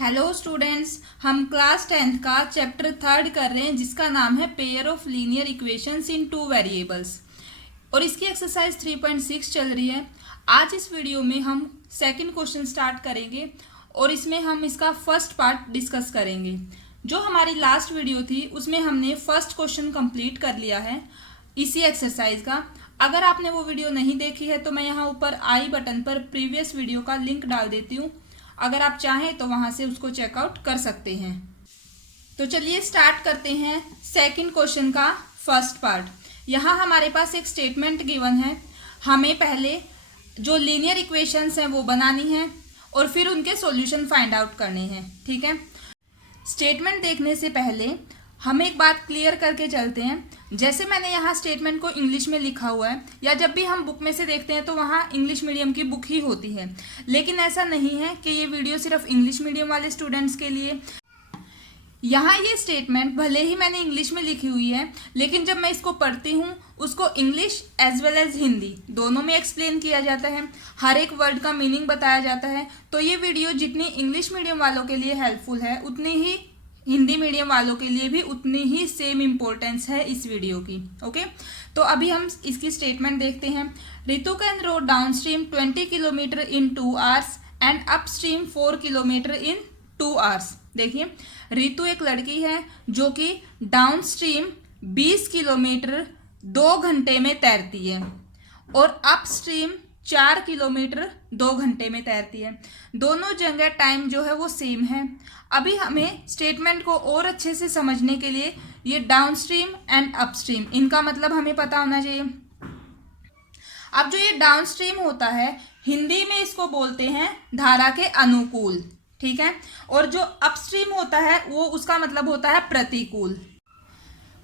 Hello students, हम class 10th का chapter 3 कर रहे हैं जिसका नाम है pair of linear equations in two variables और इसकी एक्सरसाइज 3.6 चल रही है। आज इस वीडियो में हम सेकंड क्वेश्चन स्टार्ट करेंगे और इसमें हम इसका फर्स्ट पार्ट डिस्कस करेंगे। जो हमारी लास्ट वीडियो थी उसमें हमने फर्स्ट क्वेश्चन कंप्लीट कर लिया है इसी एक्सरसाइज का। अगर आपने वो वीडियो नहीं देखी है तो मैं यहाँ ऊपर आई बटन पर प्रीवियस वीडियो का लिंक डाल देती हूँ, अगर आप चाहें तो वहां से उसको चेकआउट कर सकते हैं। तो चलिए स्टार्ट करते हैं सेकंड क्वेश्चन का फर्स्ट पार्ट। यहाँ हमारे पास एक स्टेटमेंट गिवन है, हमें पहले जो लीनियर इक्वेशंस हैं वो बनानी है और फिर उनके सॉल्यूशन फाइंड आउट करने हैं। ठीक है, स्टेटमेंट देखने से पहले हम एक बात क्लियर करके चलते हैं। जैसे मैंने यहाँ स्टेटमेंट को इंग्लिश में लिखा हुआ है या जब भी हम बुक में से देखते हैं तो वहाँ इंग्लिश मीडियम की बुक ही होती है, लेकिन ऐसा नहीं है कि ये वीडियो सिर्फ इंग्लिश मीडियम वाले स्टूडेंट्स के लिए। यहाँ ये स्टेटमेंट भले ही मैंने इंग्लिश में लिखी हुई है, लेकिन जब मैं इसको पढ़ती हूँ उसको English as well as Hindi दोनों में एक्सप्लेन किया जाता है, हर एक वर्ड का मीनिंग बताया जाता है। तो ये वीडियो जितनी इंग्लिश मीडियम वालों के लिए हेल्पफुल है उतनी ही हिंदी मीडियम वालों के लिए भी उतनी ही सेम इम्पोर्टेंस है इस वीडियो की। ओके, तो अभी हम इसकी स्टेटमेंट देखते हैं। Ritu can row down stream 20 kilometer in 2 hours and up stream 4 kilometer in 2 hours. देखिए, रितु एक लड़की है जो कि डाउन स्ट्रीम 20 किलोमीटर 2 घंटे में तैरती है और अप स्ट्रीम 4 किलोमीटर 2 घंटे में तैरती है। दोनों जगह टाइम जो है वो सेम है। अभी हमें स्टेटमेंट को और अच्छे से समझने के लिए ये down stream and up stream इनका मतलब हमें पता होना चाहिए। अब जो ये डाउन स्ट्रीम होता है हिंदी में इसको बोलते हैं धारा के अनुकूल, ठीक है, और जो अप स्ट्रीम होता है वो उसका मतलब होता है प्रतिकूल।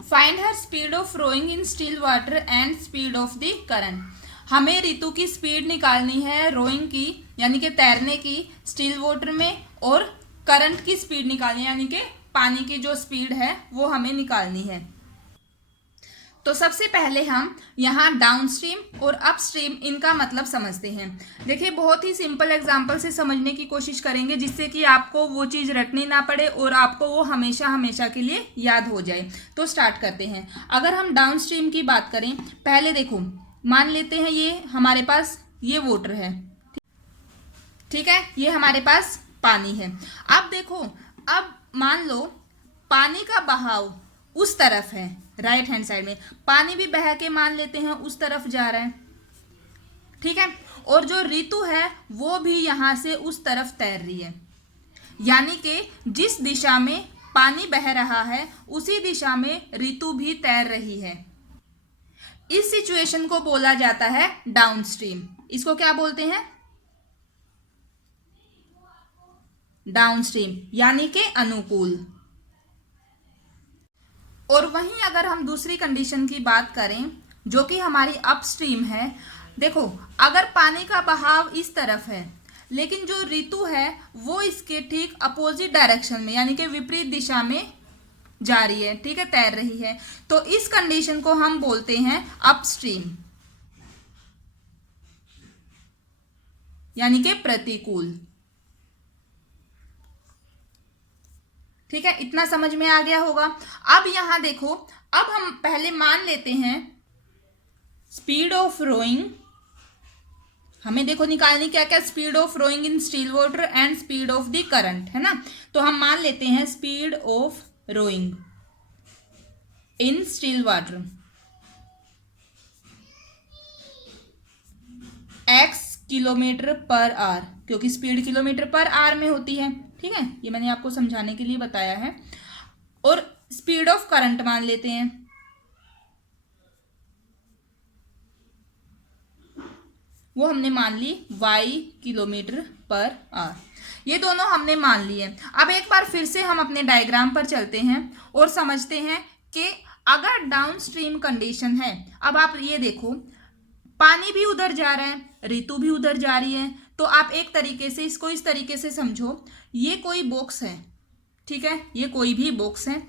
Find her speed of rowing in still water and speed of the current. हमें रितु की स्पीड निकालनी है रोइंग की यानी कि तैरने की स्टिल वाटर में, और करंट की स्पीड निकालनी है यानी कि पानी की जो स्पीड है वो हमें निकालनी है। तो सबसे पहले हम यहाँ डाउन स्ट्रीम और अप स्ट्रीम इनका मतलब समझते हैं। देखिए, बहुत ही सिंपल एग्जांपल से समझने की कोशिश करेंगे जिससे कि आपको वो चीज़ रटनी ना पड़े और आपको वो हमेशा हमेशा के लिए याद हो जाए। तो स्टार्ट करते हैं। अगर हम डाउन स्ट्रीम की बात करें, पहले देखो, मान लेते हैं ये हमारे पास ये वाटर है, ठीक है, ये हमारे पास पानी है। अब देखो, अब मान लो पानी का बहाव उस तरफ है, राइट हैंड साइड में पानी भी बह के मान लेते हैं उस तरफ जा रहा है, ठीक है, और जो ऋतु है वो भी यहां से उस तरफ तैर रही है, यानी कि जिस दिशा में पानी बह रहा है उसी दिशा में ऋतु भी तैर रही है। इस सिचुएशन को बोला जाता है डाउन स्ट्रीम। इसको क्या बोलते हैं? डाउन स्ट्रीम यानी कि अनुकूल। और वहीं अगर हम दूसरी कंडीशन की बात करें जो कि हमारी अप स्ट्रीम है, देखो, अगर पानी का बहाव इस तरफ है लेकिन जो ऋतु है वो इसके ठीक अपोजिट डायरेक्शन में यानी कि विपरीत दिशा में जा रही है, ठीक है, तैर रही है, तो इस कंडीशन को हम बोलते हैं अप स्ट्रीम यानी कि प्रतिकूल। ठीक है, इतना समझ में आ गया होगा। अब यहां देखो, अब हम पहले मान लेते हैं स्पीड ऑफ रोइंग, हमें देखो निकालनी क्या क्या, speed of rowing in still water and speed of the current, है ना। तो हम मान लेते हैं speed of rowing in still water x kilometer per hour, क्योंकि स्पीड किलोमीटर पर आवर में होती है, ठीक है, ये मैंने आपको समझाने के लिए बताया है। और स्पीड ऑफ करंट मान लेते हैं, वो हमने मान ली y किलोमीटर पर आवर। ये दोनों हमने मान लिए। अब एक बार फिर से हम अपने डायग्राम पर चलते हैं और समझते हैं कि अगर डाउन स्ट्रीम कंडीशन है, अब आप ये देखो, पानी भी उधर जा रहा है, ऋतु भी उधर जा रही है, तो आप एक तरीके से इसको इस तरीके से समझो, ये कोई बॉक्स है, ठीक है, ये कोई भी बॉक्स है,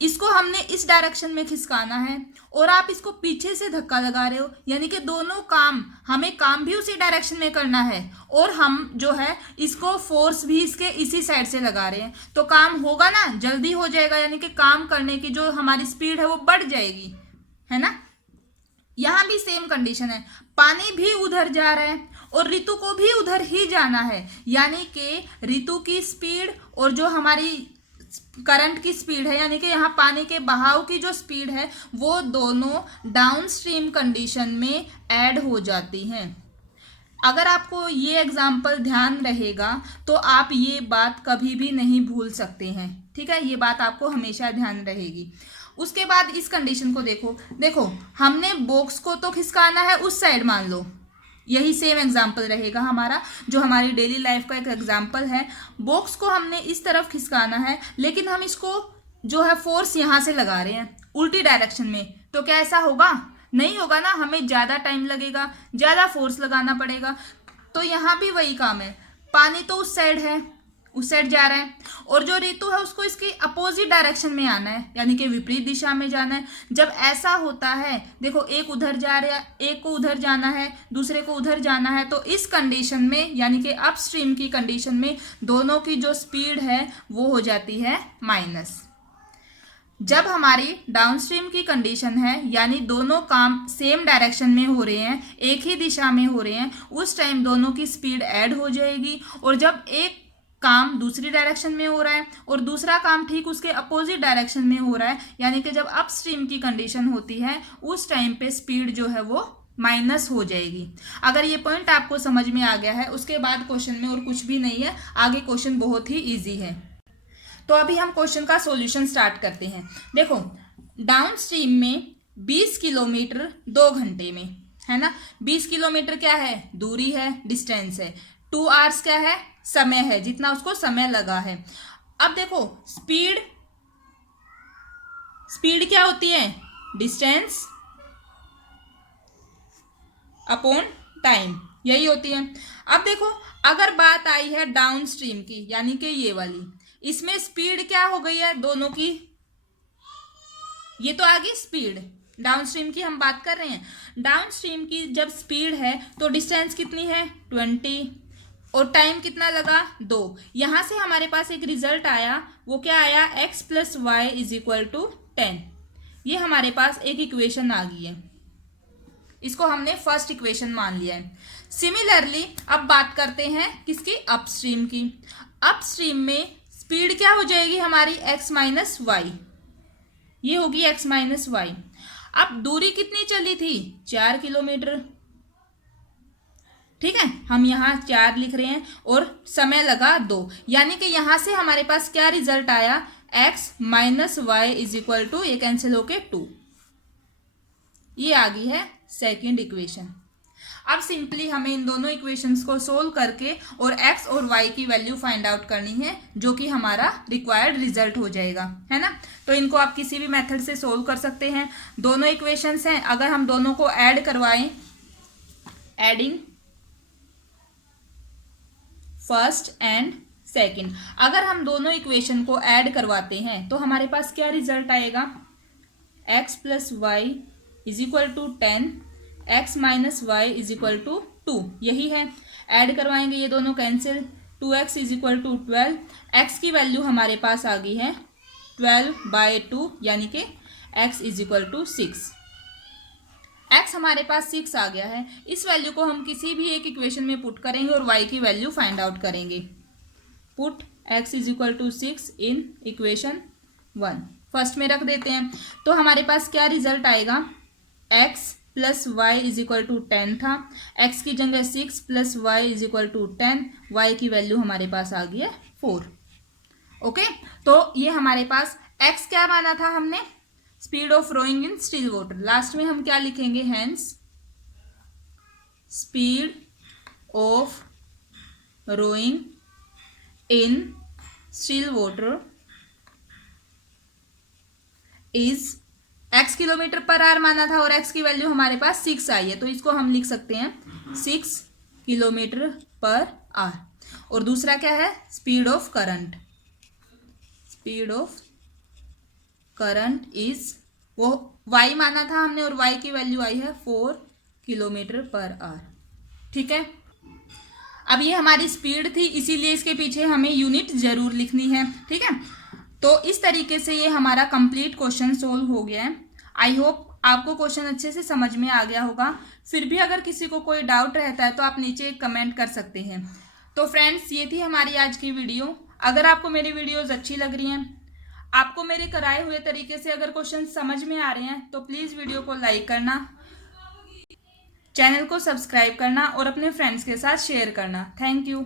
इसको हमने इस डायरेक्शन में खिसकाना है और आप इसको पीछे से धक्का लगा रहे हो, यानी कि दोनों काम, हमें काम भी उसी डायरेक्शन में करना है और हम जो है इसको फोर्स भी इसके इसी साइड से लगा रहे हैं, तो काम होगा ना, जल्दी हो जाएगा, यानी कि काम करने की जो हमारी स्पीड है वो बढ़ जाएगी, है ना। यहाँ भी सेम कंडीशन है, पानी भी उधर जा रहा है और ऋतु को भी उधर ही जाना है, यानी कि ऋतु की स्पीड और जो हमारी करंट की स्पीड है, यानी कि यहाँ पानी के बहाव की जो स्पीड है, वो दोनों डाउनस्ट्रीम कंडीशन में ऐड हो जाती हैं। अगर आपको ये एग्जाम्पल ध्यान रहेगा तो आप ये बात कभी भी नहीं भूल सकते हैं, ठीक है, ये बात आपको हमेशा ध्यान रहेगी। उसके बाद इस कंडीशन को देखो हमने बॉक्स को तो खिसकाना है उस साइड, मान लो यही सेम एग्जाम्पल रहेगा हमारा, जो हमारी डेली लाइफ का एक एग्जाम्पल है। बॉक्स को हमने इस तरफ खिसकाना है, लेकिन हम इसको जो है फोर्स यहाँ से लगा रहे हैं उल्टी डायरेक्शन में, तो क्या ऐसा होगा? नहीं होगा ना, हमें ज़्यादा टाइम लगेगा, ज़्यादा फोर्स लगाना पड़ेगा। तो यहाँ भी वही काम है, पानी तो उस साइड है, उस साइड जा रहा है, और जो ऋतु है उसको इसकी अपोजिट डायरेक्शन में आना है, यानी कि विपरीत दिशा में जाना है। जब ऐसा होता है, देखो एक उधर जा रहा है, एक को उधर जाना है, दूसरे को उधर जाना है, तो इस कंडीशन में, यानी कि अपस्ट्रीम की कंडीशन में, दोनों की जो स्पीड है वो हो जाती है माइनस। जब हमारी डाउनस्ट्रीम की कंडीशन है, यानी दोनों काम सेम डायरेक्शन में हो रहे हैं, एक ही दिशा में हो रहे हैं, उस टाइम दोनों की स्पीड ऐड हो जाएगी। और जब एक काम दूसरी डायरेक्शन में हो रहा है और दूसरा काम ठीक उसके अपोजिट डायरेक्शन में हो रहा है, यानी कि जब अपस्ट्रीम की कंडीशन होती है, उस टाइम पे स्पीड जो है वो माइनस हो जाएगी। अगर ये पॉइंट आपको समझ में आ गया है, उसके बाद क्वेश्चन में और कुछ भी नहीं है, आगे क्वेश्चन बहुत ही ईजी है। तो अभी हम क्वेश्चन का सॉल्यूशन स्टार्ट करते हैं। देखो डाउनस्ट्रीम में 20 किलोमीटर 2 घंटे में, है ना। 20 किलोमीटर क्या है? दूरी है, डिस्टेंस है। 2 आवर्स क्या है? समय है, जितना उसको समय लगा है। अब देखो स्पीड क्या होती है? डिस्टेंस अपॉन टाइम, यही होती है। अब देखो अगर बात आई है डाउनस्ट्रीम की, यानी कि ये वाली, इसमें स्पीड क्या हो गई है दोनों की? ये तो आ गई स्पीड, डाउनस्ट्रीम की हम बात कर रहे हैं। डाउनस्ट्रीम की जब स्पीड है तो डिस्टेंस कितनी है? 20, और टाइम कितना लगा? 2। यहां से हमारे पास एक रिजल्ट आया, वो क्या आया? x + y = 10। ये हमारे पास एक इक्वेशन आ गई है, इसको हमने फर्स्ट इक्वेशन मान लिया है। सिमिलरली अब बात करते हैं किसकी? अपस्ट्रीम की। अपस्ट्रीम में स्पीड क्या हो जाएगी हमारी? x - y, ये होगी x - y। अब दूरी कितनी चली थी? 4 किलोमीटर, ठीक है, हम यहाँ 4 लिख रहे हैं और समय लगा 2, यानी कि यहाँ से हमारे पास क्या रिजल्ट आया? x - y = ये कैंसिल होके 2। ये आ गई है सेकेंड इक्वेशन। अब सिंपली हमें इन दोनों इक्वेशंस को सोल्व करके और x और y की वैल्यू फाइंड आउट करनी है, जो कि हमारा रिक्वायर्ड रिजल्ट हो जाएगा, है ना। तो इनको आप किसी भी मेथड से सोल्व कर सकते हैं। दोनों इक्वेशंस हैं, अगर हम दोनों को ऐड करवाएं, एडिंग फर्स्ट एंड सेकंड, अगर हम दोनों इक्वेशन को ऐड करवाते हैं तो हमारे पास क्या रिजल्ट आएगा? x + y = 10, x - y = 2, यही है। ऐड करवाएंगे, ये दोनों कैंसिल, 2x = 12, x की वैल्यू हमारे पास आ गई है 12/2, यानी कि x = 6। x हमारे पास 6 आ गया है। इस वैल्यू को हम किसी भी एक इक्वेशन में पुट करेंगे और y की वैल्यू फाइंड आउट करेंगे। Put x = 6 in equation 1, first में रख देते हैं, तो हमारे पास क्या रिजल्ट आएगा? x + y = 10 था, x की जगह 6 + y = 10, y की वैल्यू हमारे पास आ गई है 4। ओके, तो ये हमारे पास x क्या माना था हमने? Speed of rowing in still water. Last में हम क्या लिखेंगे? Hence speed of rowing in still water is x km/h माना था और x की वैल्यू हमारे पास 6 आई है, तो इसको हम लिख सकते हैं 6 km/h। और दूसरा क्या है? Speed of current, speed of current is, वो y माना था हमने और y की वैल्यू आई है 4 किलोमीटर पर आवर। ठीक है, अब ये हमारी स्पीड थी, इसीलिए इसके पीछे हमें यूनिट जरूर लिखनी है। ठीक है, तो इस तरीके से ये हमारा कंप्लीट क्वेश्चन सोल्व हो गया है। आई होप आपको क्वेश्चन अच्छे से समझ में आ गया होगा। फिर भी अगर किसी को कोई डाउट रहता है तो आप नीचे कमेंट कर सकते हैं। तो फ्रेंड्स, ये थी हमारी आज की वीडियो। अगर आपको मेरी वीडियोज़ अच्छी लग रही हैं, आपको मेरे कराए हुए तरीके से अगर क्वेश्चन समझ में आ रहे हैं, तो प्लीज़ वीडियो को लाइक करना, चैनल को सब्सक्राइब करना और अपने फ्रेंड्स के साथ शेयर करना। Thank you.